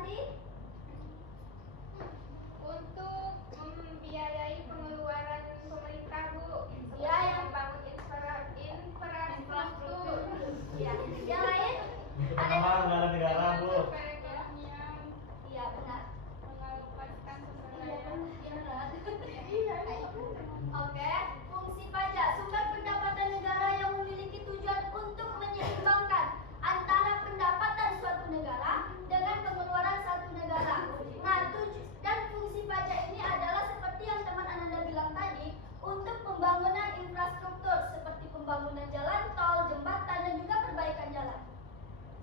Santi? Untuk membiayai pengeluaran pemerintah, Bu. Ya, yang membangun infrastruktur. Ya. Yang lain? Ada anggaran negara, Bu. Perekonomian. Iya, benar. Mengalokasikan sumber daya. Oke, fungsi pajak sumber pendapatan negara yang memiliki tujuan untuk menyeimbangkan antara pendapatan suatu negara dengan pengeluaran satu negara. Nah, dan fungsi pajak ini adalah seperti yang teman Ananda bilang tadi, untuk pembangunan infrastruktur seperti pembangunan jalan tol, jembatan, dan juga perbaikan jalan.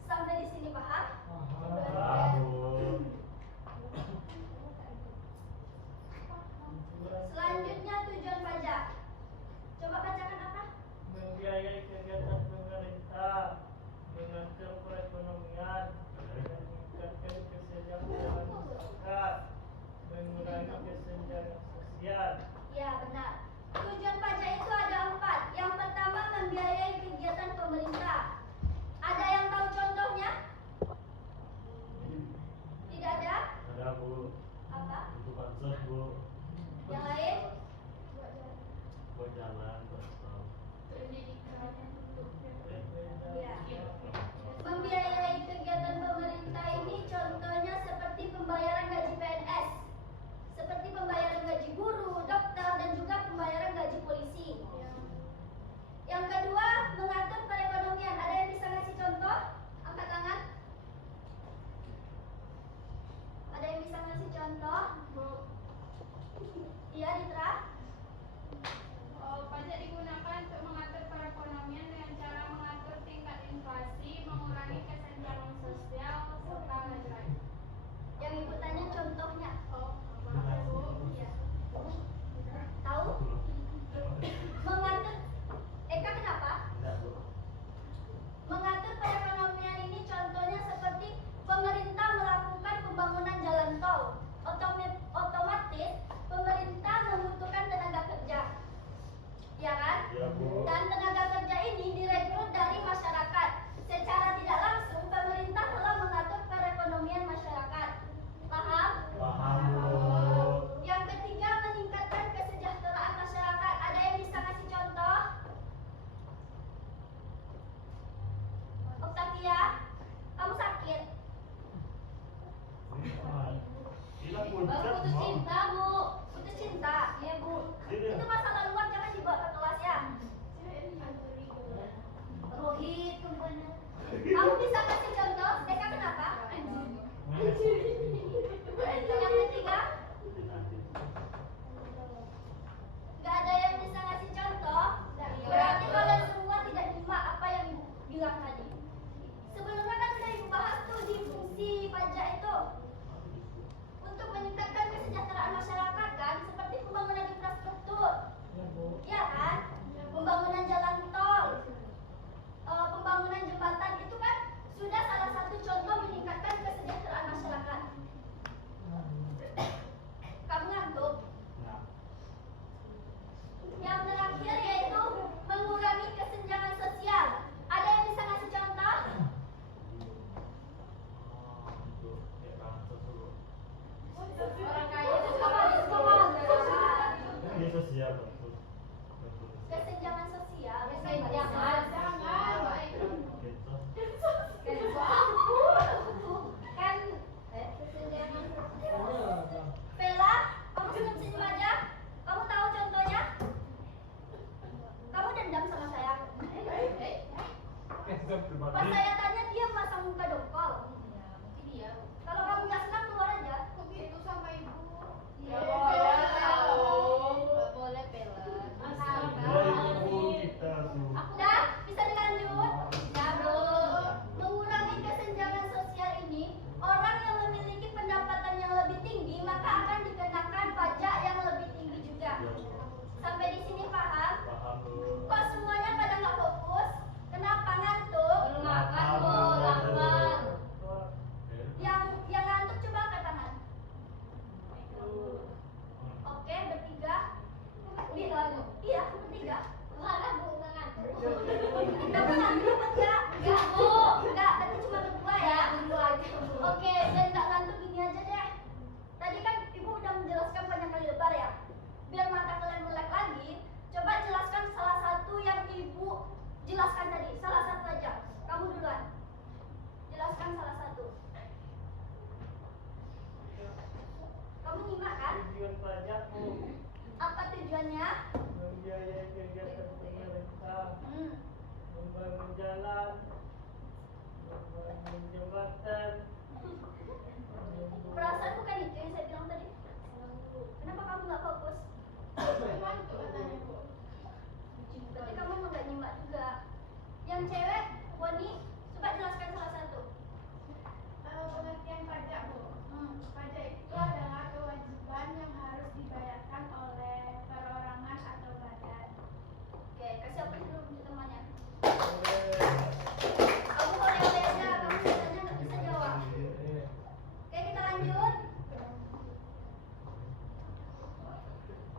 Sampai di sini paham? Selanjutnya tujuan pajak. Coba bacakan apa? Membiayai kegiatan pemerintah, mengatur perekonomian, meningkatkan kesejahteraan masyarakat, mengurangi kesenjangan sosial. Ya, benar. Tujuan pajak itu ada 4. Yang pertama, membiayai kegiatan pemerintah. Ada yang tahu contohnya? Tidak ada? Ada, Bu. Apa? Itu bansos, Bu. Yang lain? Buat jalan, buat tol. Ya. Membiayai kegiatan pemerintah ini contohnya seperti pembayaran gaji PNS, seperti pembayaran gaji guru, dokter, dan juga pembayaran gaji polisi. Yang kedua, mengatur perekonomian. Ada yang bisa ngasih contoh? Angkat tangan. Ada yang bisa ngasih contoh? Iya, Ditra. Pajak digunakan untuk mengatur perekonomian dengan cara mengatur tingkat inflasi, mengurangi kesenjangan sosial, serta lain-lain. Yang ibu tanya contohnya. Iya. Tahu? Mengatur. Eka kenapa? Tidak, Bu. Mengatur perekonomian ini contohnya seperti pemerintah melakukan pembangunan jalan tol. Otomatis pemerintah membutuhkan tenaga kerja. Ya kan? Ya, Bu. Dan tenaga kerja ini direkrut dari masyarakat. Secara tidak langsung pemerintah telah mengatur perekonomian masyarakat. Paham? Paham, Bu. Yang ketiga, meningkatkan kesejahteraan masyarakat. Ada yang bisa kasih contoh? Octavia, kamu sakit? Hilang Baru puncak, putus Mom. cinta, Bu. Putus cinta, iya, Bu. Itu masalah luar, jangan dibawa ke kelas ya. Rohit, kemana? Kamu bisa kasih contoh? Eka kenapa? Yang ketiga, nggak ada yang bisa ngasih contoh. Berarti kalian semua tidak nyimak apa yang Ibu bilang tadi. Sebelumnya kan sudah Ibu bahas tuh di fungsi pajak itu untuk meningkatkan kesejahteraan masyarakat kan, seperti pembangunan infrastruktur, ya kan? Pembangunan jalan tol, pembangunan jembatan itu kan sudah salah satu contoh meningkatkan kesejahteraan masyarakat. Kamu ngantuk? Yang terakhir yaitu mengurangi kesenjangan sosial. Ada yang bisa ngasih contoh? Orang kaya itu Ini sosial, betul. kesenjangan sosial. Jangan. Gitu. Kan kesenjangan sosial. Bella, kamu senyum-senyum aja. Kamu tahu contohnya? Kamu dendam sama saya. Pas saya tanya dia pasang muka dongkol. Kalau kamu nggak senang keluar aja. Itu sama ibu. Iya. Nggak boleh, Bella. penghasilannya? membiayai kegiatan pemerintah, Hmm. membangun jalan, membangun jembatan. Perasaan bukan itu yang saya bilang tadi. Kenapa kamu nggak fokus? Ngantuk katanya, Bu. Berarti kamu emang nggak nyimak juga. Yang cewek, Wani, coba jelaskan salah satu. Pengertian pajak, Bu. Pajak itu adalah kewajiban yang harus dibayarkan oleh perorangan atau badan. Oke, kasih apa dulu untuk temannya? Oleh Kamu oleh-oleh aja, kamu biasanya nggak bisa jawab. Oke, kita lanjut.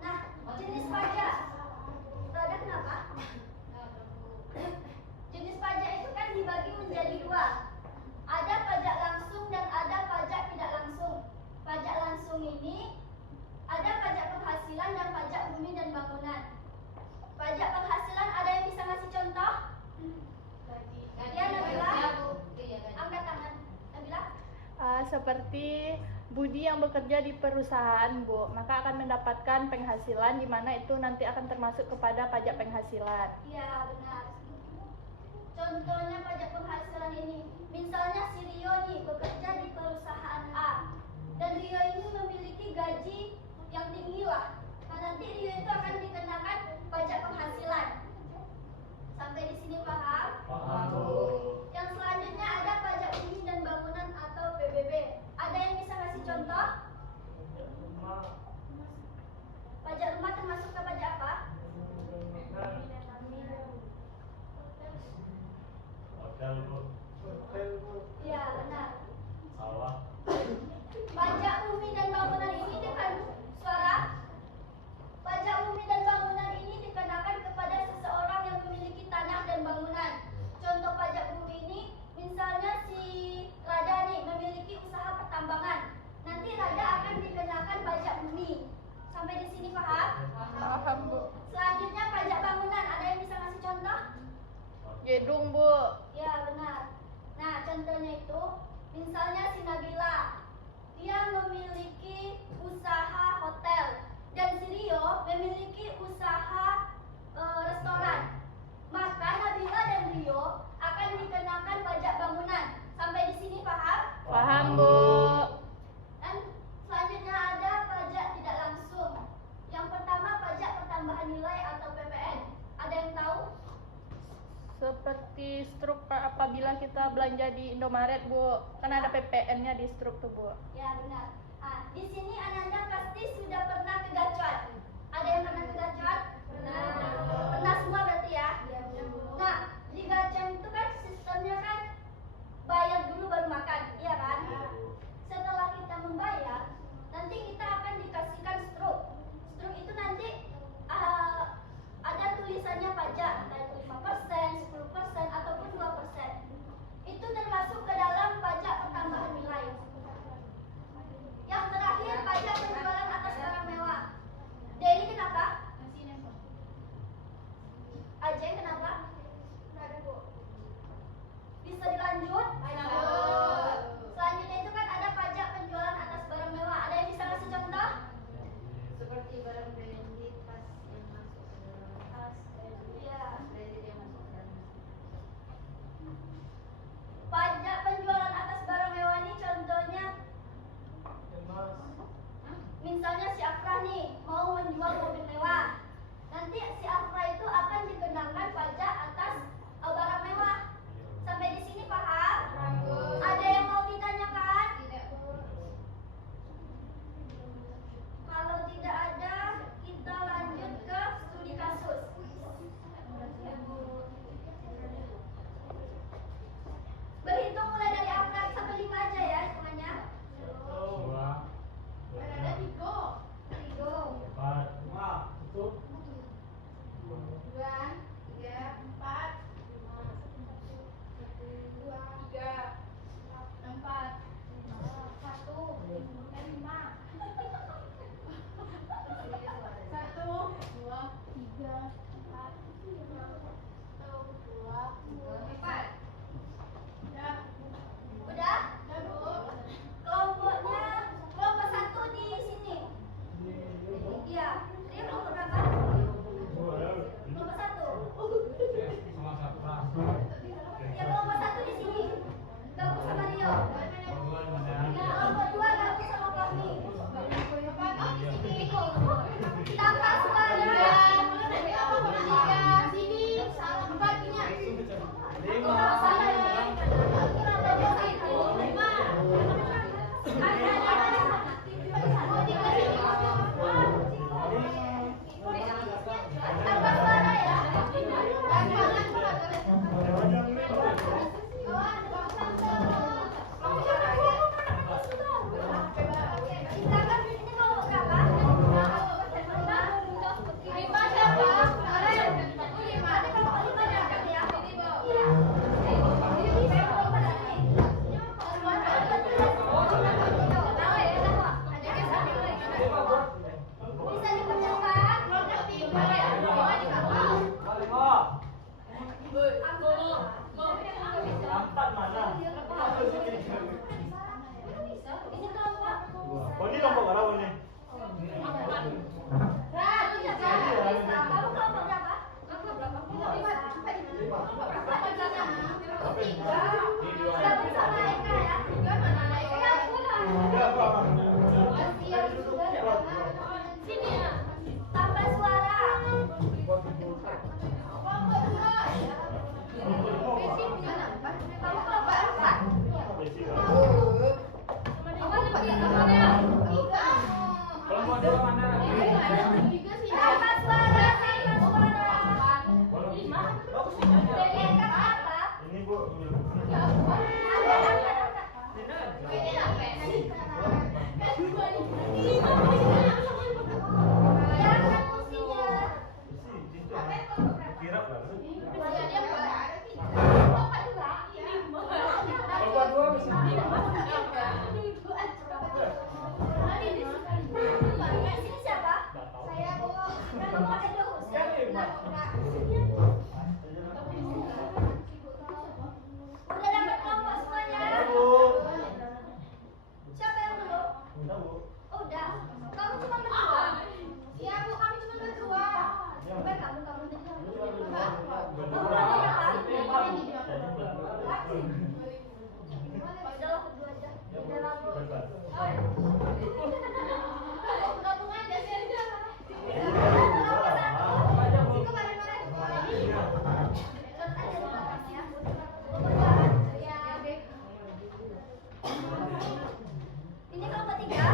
Nah, jenis pajak. Ada kenapa? Jenis pajak itu kan dibagi menjadi dua. Ada pajak langsung dan ada pajak tidak langsung. Pajak langsung ini ada pajak penghasilan dan pajak bumi dan bangunan. Pajak penghasilan ada yang bisa ngasih contoh? Ya, Nabila. Angkat tangan. Nabila. Seperti Budi yang bekerja di perusahaan, Bu, maka akan mendapatkan penghasilan di mana itu nanti akan termasuk kepada pajak penghasilan. Iya, benar. Contohnya pajak penghasilan ini, misalnya si Rio nih bekerja di perusahaan A, dan Rio ini memiliki gaji yang tinggi lah. Nah, nanti Rio itu akan dikenakan pajak penghasilan. Sampai di sini paham? Paham, Bu. Yang selanjutnya ada pajak bumi dan bangunan atau PBB. Ada yang bisa ngasih contoh? rumah, Pajak rumah termasuk ke pajak apa? bangunan, Hotel, Bu. hotel, Bu. Iya, benar. Sawah. Pajak bumi dan bangunan ini Pajak bumi dan bangunan ini dikenakan kepada seseorang yang memiliki tanah dan bangunan. Contoh pajak bumi ini, misalnya si Rada nih memiliki usaha pertambangan. Nanti Rada akan dikenakan pajak bumi. Sampai di sini paham? Paham, Bu. Selanjutnya pajak bangunan. Ada yang bisa ngasih contoh? Gedung, Bu. Ya, benar. Nah, contohnya itu, misalnya si Nabila, dia memiliki usaha hotel, dan si Rio memiliki usaha restoran. Maka Nabila dan Rio akan dikenakan pajak bangunan. Sampai di sini paham? Paham, Bu. Dan selanjutnya ada pajak tidak langsung. Yang pertama pajak pertambahan nilai atau PPN. Ada yang tahu? Seperti struk apabila kita belanja di Indomaret, Bu, kan ada PPN-nya di struk tuh, Bu. Ya, benar. Ah, di sini Ananda pasti sudah pernah ke Gacor. Ada yang pernah ke Gacor? Pernah semua berarti ya? Nah, di Gacor itu kan sistemnya kan bayar dulu baru makan, iya kan? Setelah kita membayar, nanti kita akan dikasihkan struk. Struk itu nanti ada tulisannya pajak, entah itu 5%, 10%, ataupun 2%. Itu termasuk ke dalam pajak pertambahan nilai. Yang terakhir pajak penjualan atas barang mewah. Denny kenapa? Ajeng kenapa? Bisa dilanjut? Bisa dipencetkan? Empat mana? Ini kelompok. Oh ini kelompok berapa nih? Kamu kelompok berapa? Gabung sama Eka ya. Sini ya. Tambah suara. Kamu kelompok apa? Kelompok dua mana lagi? Tambah suara, tambah suara. Dari Eka apa? Ini bu. Jangan musinya. Kirap lah. Sini siapa? Saya Bu. Kamu ada dua Udah dapat kelompok semuanya? Siapa yang belum? Udah. Kamu cuma berdua? Iya Bu, kami cuma berdua. Coba kamu berdua. Berdua. Udah lah, berdua aja. Udah lama. Gabung aja sih aja. Ini kelompok tiga.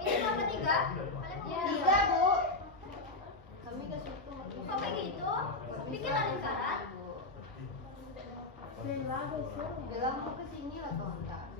Ini kelompok tiga. Tiga Bu. Kok kayak gitu? Bikin lingkaran. Bilang mau ke sini lah Tonta.